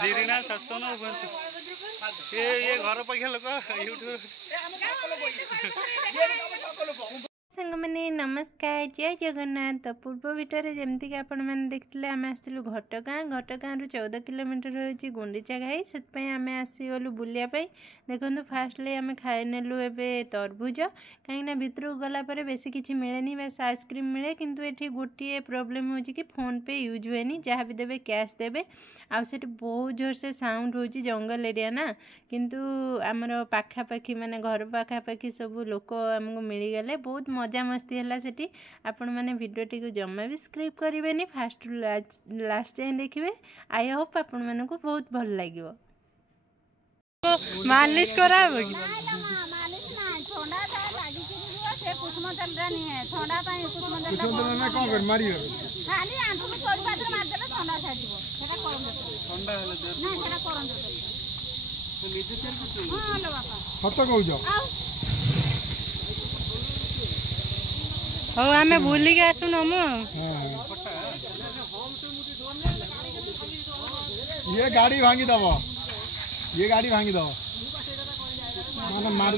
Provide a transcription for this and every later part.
जीरिना शासन ये घर पाखिया लोक यूट्यूब सांग मैंने नमस्कार जय जगन्नाथ। तो पूर्व भिटर जमती आपण मैंने देखते आम आसलु घटगाँ रू 14 किलोमीटर होची गुंडीचा घाई से आम आसीगलु बुलियापाई। देखो फास्टली आम खाई नेलु एबे तरबुज कहीं भितर गला बेसी किसी मिले बस आइसक्रीम मिले किंतु एठी गोटे प्रोब्लेम हो कि फोन पे यूज हुए जहाँ भी देवे कैश देवे आउट बहुत जोर से साउंड हो जंगल एरिया ना किंतु आमर पाखापाखी माने घर पाखापाखी सब लोक आमको मिलगले बहुत मजा मस्ती है सेठी। आपण मैंने वीडियोटी को जमा भी स्क्रिप करेंगे फास्ट लास्ट जाए देखिए। आई होप आपण मानक बहुत भल लगे। मालिश करा हाँ आम बुलिक आसु नम ये गाड़ी भांगी दब ये गाड़ी भांगी दब माने मार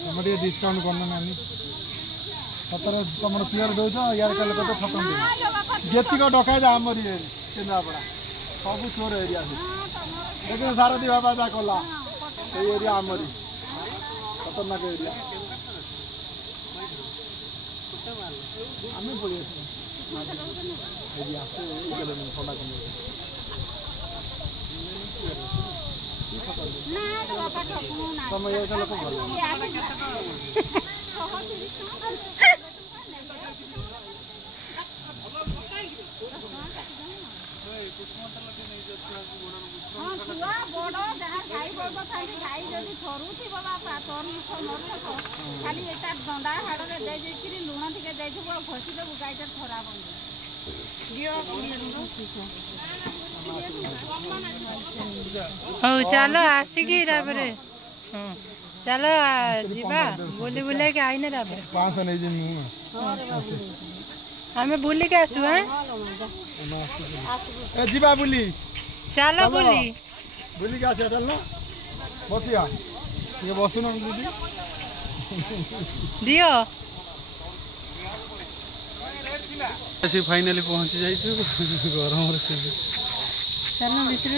हम डिस्काउंट करना नानी सतर तुम क्लियर दौच यार कल तो खत्म जीक डका जा आम केन्द्रापड़ा सब चोर एरिया देखिए सारथी बाबा जा कला एरिया आमरी खतरनाक एरिया आम पड़े थोड़ा कम तुम ये लोक हाँ चलो आसिकी चलो जीवा बुली बुला के आईने आम बुली के आसु जीवा बुली चलो बुली बुली के आसिया चल बसिया ये बसुन दीदी दियो ऐसे फाइनली पहुंच जाई गरम चलो भितर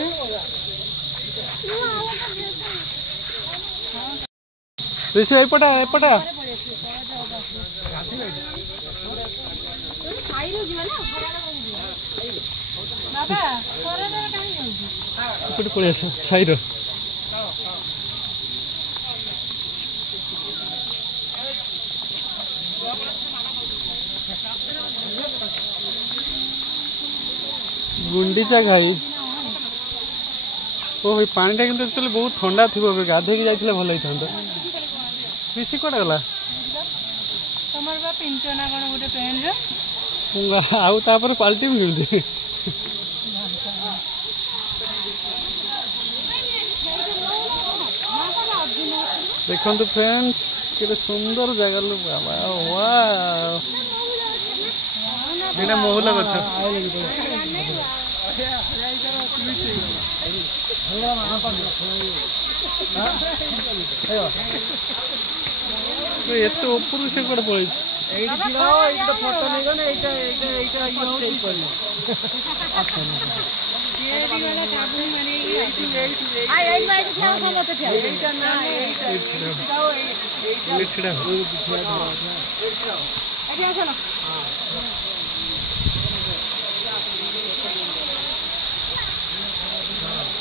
ऋषि एपटा एपटा पड़े साइर गुंडीचा घाई ओ भाई पानीटा कि एक्चुअली बहुत ठंडा थी गाधे जाइए भल होता ऋषि कौटे गला आउे पाल्टी मिलती देखो फ्रेंड्स के सुंदर जगह बाबा महुल गछ एत ऊपर से कड़े पड़े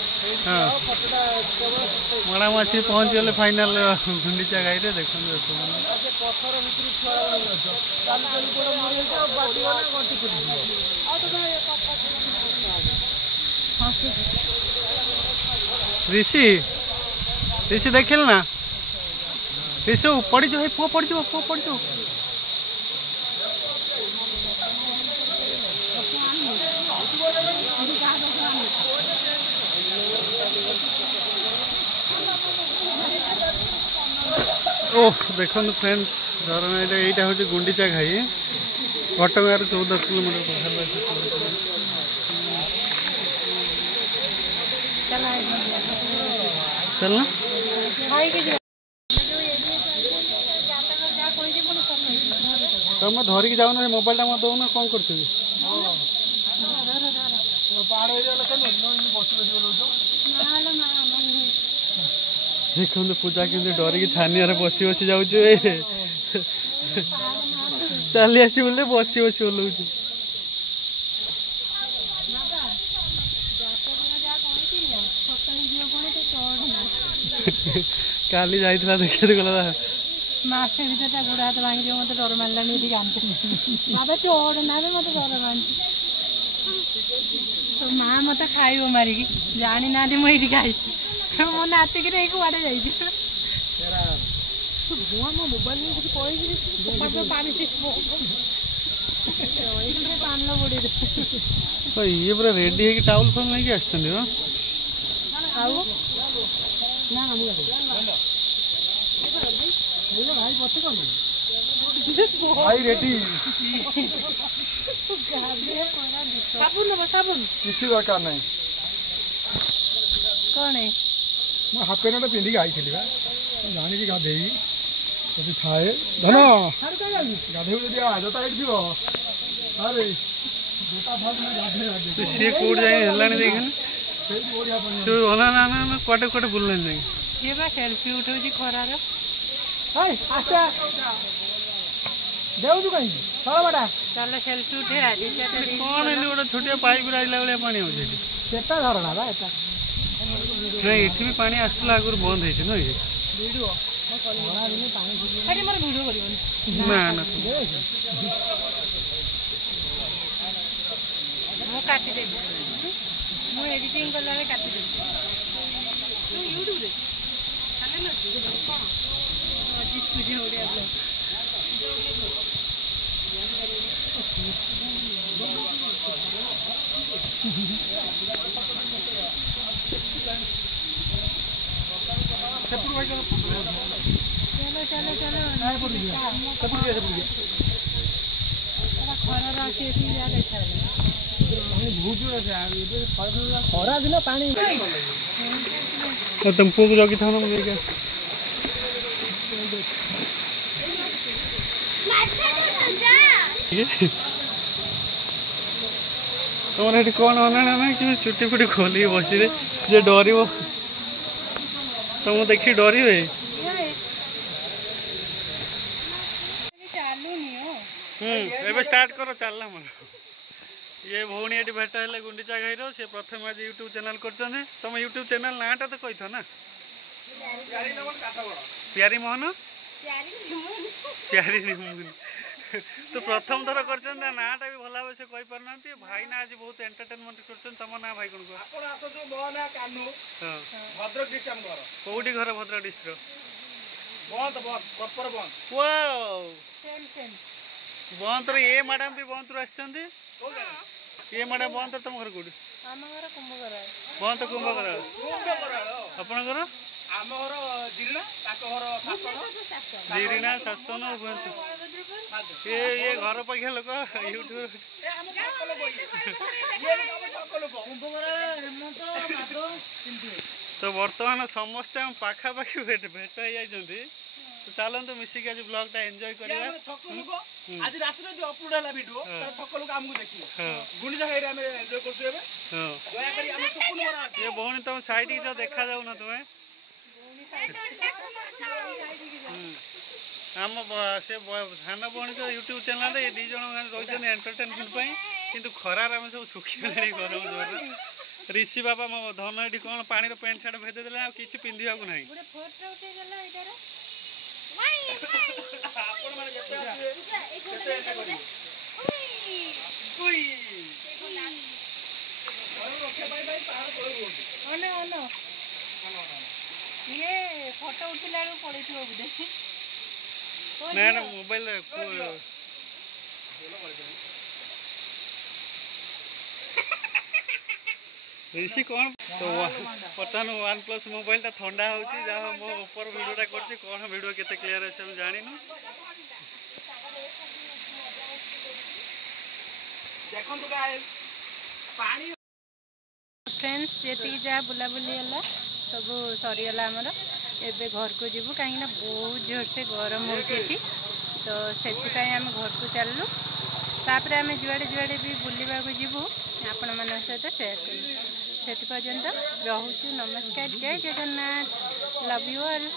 फोटो मड़ामाछी पहुँच गले फाइनाल गुंडीचा घाई देखो ऋषि ऋषि देखिल ना ऋषि पड़ जो पुआ पड़ जो ओह देखो फ्रेंड्स झरना यहाँ हूँ गुंडीचा घाई घटगाँ 14 किलोमीटर चलना तुम धरिकी जाऊन मोबाइल टा मत दौन कौन कर देखो पूजा केमती डरिकी छानिया बसी बसी जाऊ चली आसी बोले बसी बसी ओल्लौच काली जाइला देखिए गला मासे भीतर गोड़ हाथ भांगी जो मत डर मारा बाबा चोड़ ना मत डर मान तो माँ मत खाइब मारिकी जानी ना मुझे खाई मो नातिक कड़े जा ये पूरा रेडी है टाउल फल नहीं कि भाई रेडी किसी दरकार नहीं कौन है मैं हाफ पैंट पिंधिक आई थी जानी कि गाधे जब थाए धन गाधे जोता थी अरे सी कौट जाए देखने कटे कटे बुलने ये बा सेल्फी उठे खरार देऊ कहीं बड़ा चल सेल्फी उठे कौन है गोटे छोटिया पाइप आइला भाया पानी सेटा झरणा बा एटा नहीं ये भी पानी आसला आगुरी बंद है ना ये ना ना एडिटिंग कला काटी यूट्यूब चलो चलो खरा दिन पानी तुम पुओ को जगी था मुझे तुम ये कौन अना ना कि चुटी फुटी खोल बस जे डर तुम देखी डर स्टार्ट कर चलना मन ये भौणी ये भेट है गुंडीचा घाई सी प्रथम आज यूट्यूब चैनल कर तुम यूट्यूब चैनल नाटा तो कही ना प्यारी मोहन प्यारी तो प्रथम थर कर नाटा भी भल भाव से कही पारना भाई ना आज बहुत एंटरटेनमेंट कर तुम ना भाई कौन कौटी घर भद्रक डिस्ट्रिक्ट बंतर ये मैडम भी बंतर ये मैडम बंतर तुम घर कौटी बंत कुंभकर आपणकर जीरीना शासन ये घर पाखिया लोक यूट्यूब तो बर्तमान समस्त पाखापाखि भेट भेट हो जाती तो चलते मिसिक आज ब्लॉग टा एंजॉय करिया आज रात में जो अपलोड है वीडियो तार छक लोग हमको देखिए गुंडीचा घाई हम एंजॉय करछे एबे दया करी हम टुकुन मरा ये भौणी तुम साइड जो देखा जाऊ ना तुम्हें आम से धान भौणी जो यूट्यूब चैनल ये दी जन रही एंटरटेनमेंट किंतु खरार आम सब सुखी गरम जोर ऋषि बाबा मो धन ये कौन पानी पेंट सार्ट भेदे देले कि पिंधा ना ये फोटो उठला पड़े ना मोबाइल ऋषि कौन तो बर्तमान OnePlus मोबाइल टा ठंडा होची जा मो ऊपर वीडियोटा करछि कौन वीडियो केते क्लियर अछि हम जानिनु ଦେଖନ୍ତୁ ଗାଇସ୍ ପାଣି फ्रेंड्स जी जहाँ बुलाबुली है सब सरीगला आमर एबे घर को जीवु कहीं बहुत जोर से गरम होती तो से आम घर को चलू तापर आम जुआड़े जुआड़े भी बुलवा को जीवु आपण मान सहित शेयर करूँ से पर्यंत रोचु नमस्कार जय जगन्नाथ लव यू ऑल।